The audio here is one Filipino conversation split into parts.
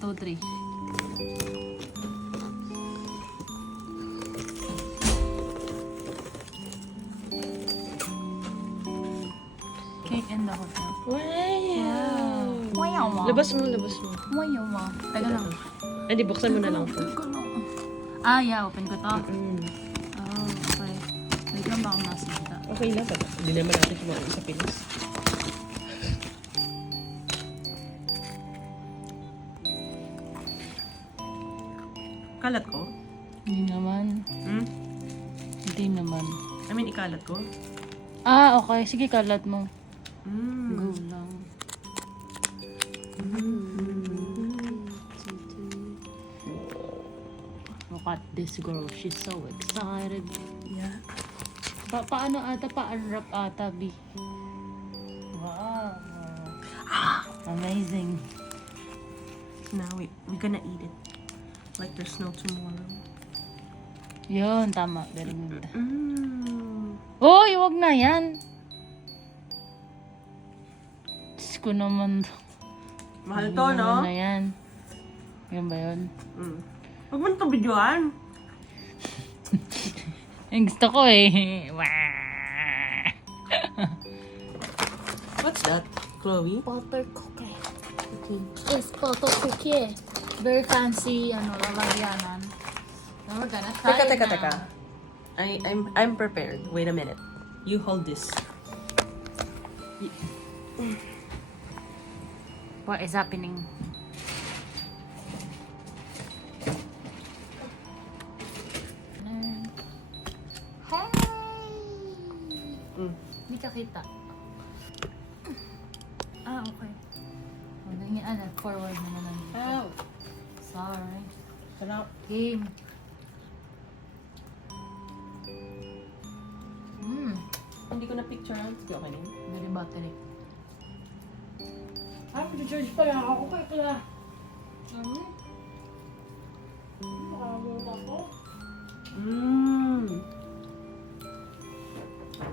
2, 3. Cake in the hotel. Wow! Wow, ma. Labas mo, labas mo. Wow, ma. Teka lang. Ay, di, buksan mo na lang to. Teka lang. Ah, yeah. Open ko to. Mm. Oh, okay. Wait lang ba akong nasita? Okay lang ba? Hindi naman natin kumain sa Pinas. Kalat ko? Hindi naman. Hmm? Hindi naman. I mean, ikalat ko? Ah, okay. Sige, kalat mo. Mm. Go lang. Look at this girl. She's so excited. Yeah. Paano ata? Pa-unwrap ata, B. Wow. Amazing. Now we're gonna eat it. Like there's no tomorrow. Yun, tama. Very good. Mm. Uy, wag na yan. Diyos ko naman. Mahal to, no? Wag na yan. Yan ba yun? Mm. Huwag mo na ito videoan. Yung gusto ko eh. What's that, Chloe? Butter cookie. It's butter cookie. Very fancy, lalagyanan. Now we're gonna try it now. Teka. I'm prepared. Wait a minute. You hold this. What is happening? Hey! Mm. Hindi ka kita. Ah, okay. Forward na naman. Ow! Sorry. Sarap. Game. Hindi ko na picture. Sige, okay na yun. Very buttery. Charge pala ako kay pala. Nakakagulat ako. Mmm.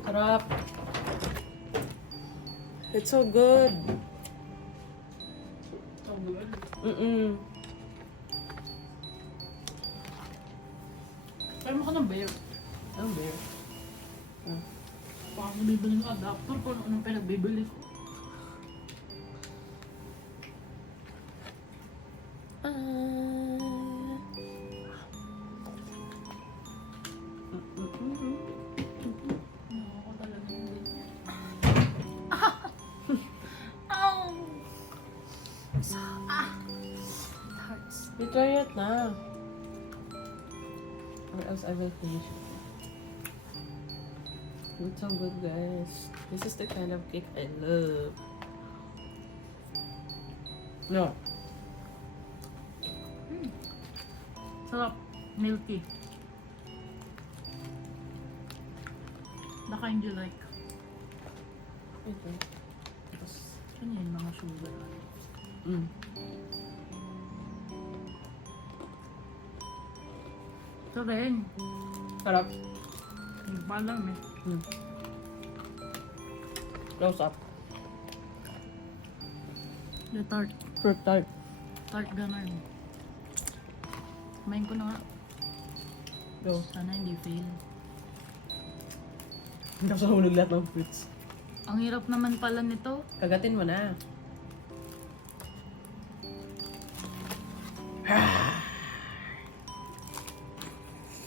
Sarap. It's so good. So good. Mm-mm. Kaya mo ka ng bear. Ang bear. Baka bibili ng adapter kung anong pinagbibili ko. Nakaka talaga hindi. Ow! It hurts. You try it na. Or else I will finish it. It's so good, guys. This is the kind of cake I love. No. Sarap. Milky. The kind you like. Okay. Ano yun mga sugar? Mm. Ito rin. Sarap. Hindi pa alam eh. Mm. Close up. The tart. Fruit tart. Tart ganun. Kumain ko na nga. Go. Sana hindi fail. Hindi ako nahulog lahat ng fruits. Ang hirap naman pala nito. Kagatin mo na.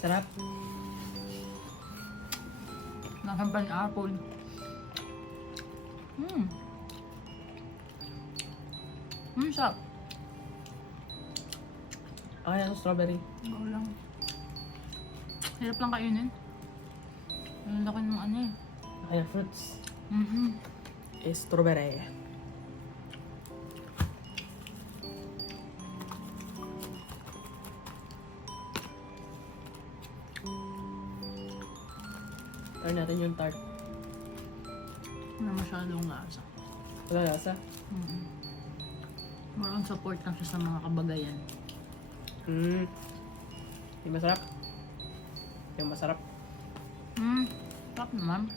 Sarap. Nasaan pa yung apple? Sarap. Okay, ano, strawberry. Go lang. Hirap lang kainin. Ang laki ng ano eh. Okay, fruits. Strawberry. Try natin yung tart. Wala masyadong lasa. Wala lasa. More on support lang siya sa mga kabagayan. Yung masarap. Yung masarap. Sarap naman.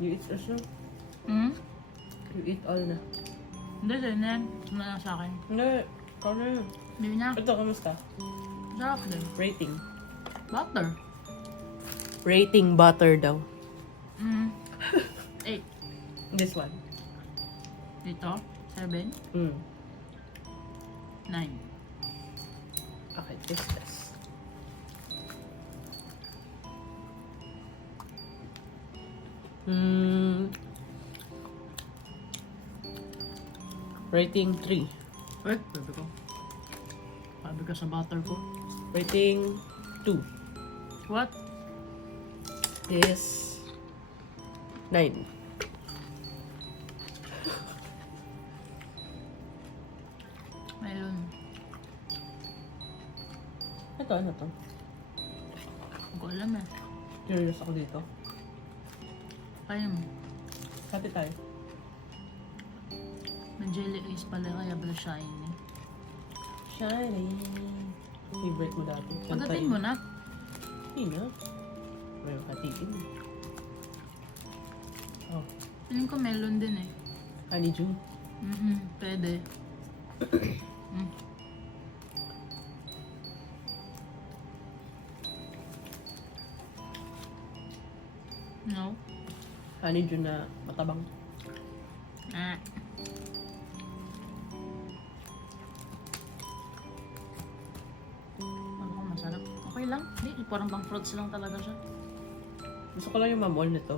You eat also? Hmm? You eat all na. Hindi, sa'yo na yan. Ano na sa akin? Hindi. Ikaw na yun. Hindi na. Ito, kamusta? Sarap din. Rating. Butter. Rating butter daw. Hmm. 8. This one. Dito. 7. Mm. 9. Okay, this. Rating 3. Eh, sabi ko. Sabi ka sa butter ko. Rating 2. What? This 9. Mayroon. Ito, ano to? Hindi ko alam eh. Curious ako dito. Kaya mo. Hati tayo. May jelly ice pala kaya pala shiny. Shiny. Favorite mo dati. Pagdating mo na. Hindi na. Mayroon katiin. Oh, Feeling ko melon din eh. honeydew. Pwede. No? Honeydew na matabang. Ah. Ano ko masarap? Okay lang. Hindi, parang pang fruits lang talaga siya. Gusto ko lang yung mamol nito.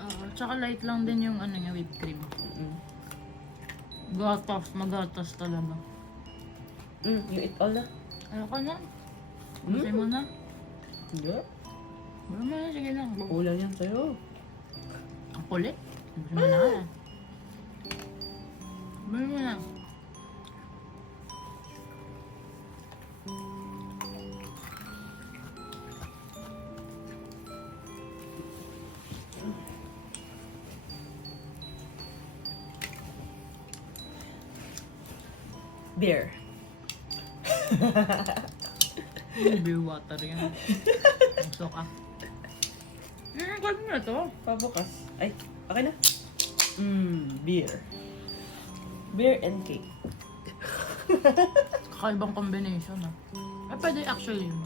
Oo, tsaka light lang din yung ano niya, whipped cream. Gatas, magatas talaga. You eat all na? Ayoko na. Gusto mo na? Hindi. Bro mo na, sige lang. Kulang yan sa'yo. Ang kulit. Gusto mo na. Bro mo na. Beer. Beer water yan. Gusto ka. Gawin mo na to. Pabukas. Ay, okay na. Beer. Beer and cake. Kakaibang combination ah. Ay, pwede actually yun.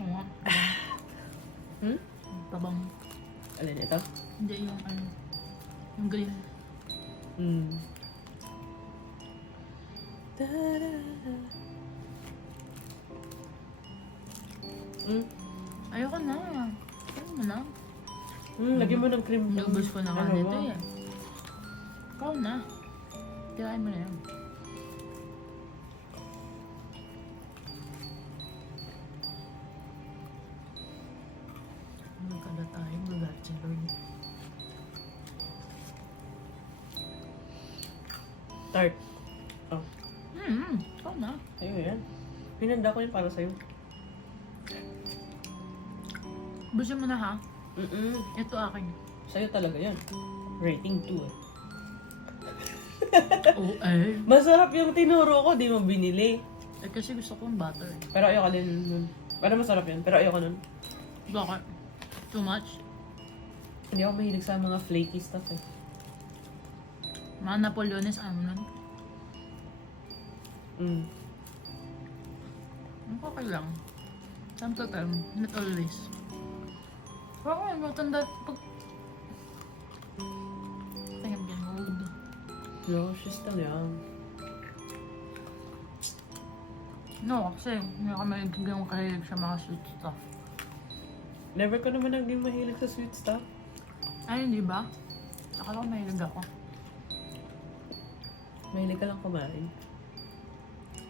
Oo nga. Tabang. Alin ito? Hindi yung ano. Yung green. Ayoko na. Ayoko mo na. Lagyan mo ng cream. Inubos ko na nga Ano nito ba? eh. Ikaw na. Tirahin mo na yan. Magkada tayo. Mag-bachelor. Tart. Oh, Ikaw na. sa'yo yan. Pinanda ko yun para sa'yo. Busin mo na ha. Ito akin. Sa'yo talaga yan. Rating 2 eh. Oo eh. Masarap yung tinuro ko, di mo binili. Eh kasi gusto ko yung butter. Pero ayoko din nun. Pero masarap yun, pero ayoko nun. Bakit? Too much? Hindi ako mahilig sa mga flaky stuff eh. Mga Napoleones, ano nun? Okay lang. Time to time, not always. Pero ako matanda pag... Tingnan dyan, old. No, she's still young. No, kasi hindi ako mahilig kahilig sa mga sweet stuff. Never ko naman naging mahilig sa sweet stuff. Ay, hindi ba? Akala ko mahilig ako. Mahilig ka lang kumain.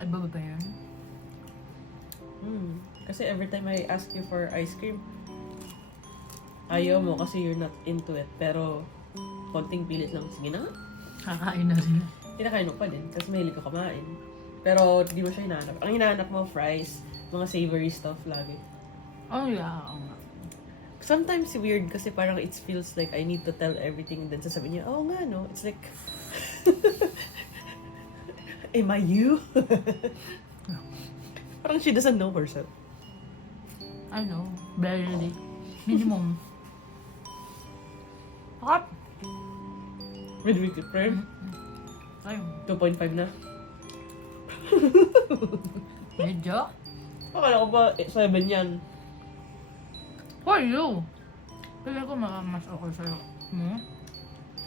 Ay, ba yun? Kasi every time I ask you for ice cream, ayaw mo kasi you're not into it. Pero, konting pilit lang. Sige na nga. Kakain na rin. Kinakain mo pa din kasi mahilig ko kumain. Pero, di mo siya hinahanap. Ang hinahanap mo, fries, mga savory stuff lagi. Oh yeah, oo nga. Sometimes weird kasi parang it feels like I need to tell everything. Then sasabihin niya, oh nga no. It's like, am I you? Parang she doesn't know herself. I know, barely. Minimum. Sarap. Midweek friend, Ayun. 2.5 na. Medyo. Akala ko ba 7 yan. For you. Pwede ko mas okay sa'yo. Hmm?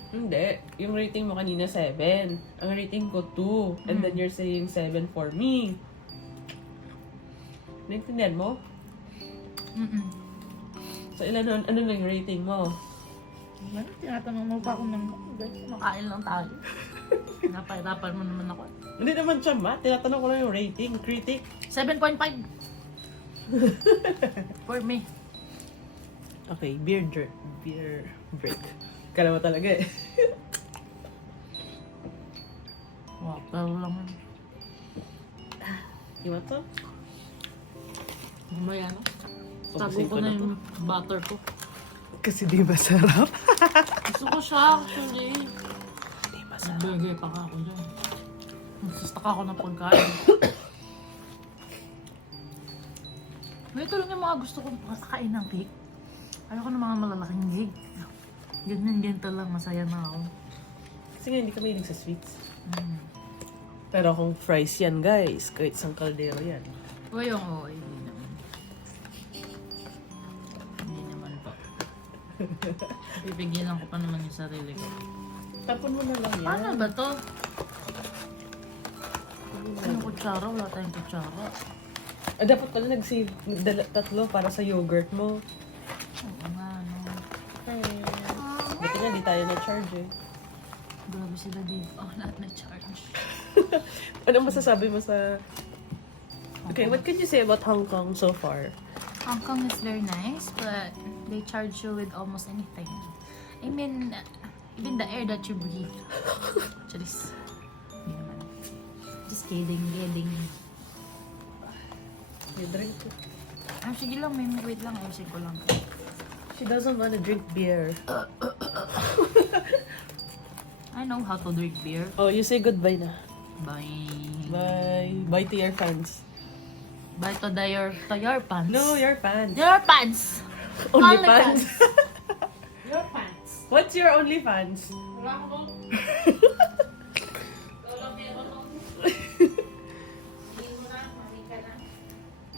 Hindi. Yung rating mo kanina 7. Ang rating ko 2. And then you're saying 7 for me. Naintindihan mo? Mm-mm. So ilan ano na yung rating mo? Well, tinatanong mo pa ako ng makain lang tayo. Napahirapan mo naman ako. Hindi naman siya tinatanong ko lang yung rating. Critic. 7.5. For me. Okay, beer break. Kala mo talaga eh. Water lang. Iwan to? Mamaya na. Tago Ubusin ko ko na na to. yung butter ko. Kasi di masarap. Gusto ko siya actually. Di masarap. Burger pa ka ako dyan. Nagsastak ako ng pagkain. Ito lang yung mga gusto kong pakakain ng cake. Ayoko ng mga malalaking cake. Ganyan-ganyan lang, masaya na ako. Kasi nga hindi kami hilig sa sweets. Mm. Pero kung fries yan guys, kahit isang kaldero yan. O yung hindi naman. Hindi naman po. Pipigilan ko pa naman yung sarili ko. Tapon mo na lang yan. Paano ba to? Anong kutsara? Wala tayong kutsara. Dapat pala nag-save 3 para sa yogurt mo. Oo nga, no. Buti nga di tayo na-charge eh. Grabe sila dito. Oh, not na-charge. Anong masasabi mo sa... Okay, what can you say about Hong Kong so far? Hong Kong is very nice, but they charge you with almost anything. I mean, even the air that you breathe. Just, hindi naman. Just kidding. You drink it. Ah, sige lang, wait lang, ayusin ko lang. She doesn't want to drink beer. I know how to drink beer. Oh, you say goodbye na. Bye. Bye. Bye to your fans. Bye to your pants. No, your fans. Your pants. Only Only fans. Your pants. What's your only fans? Wala ko.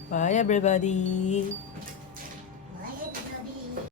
Bye everybody.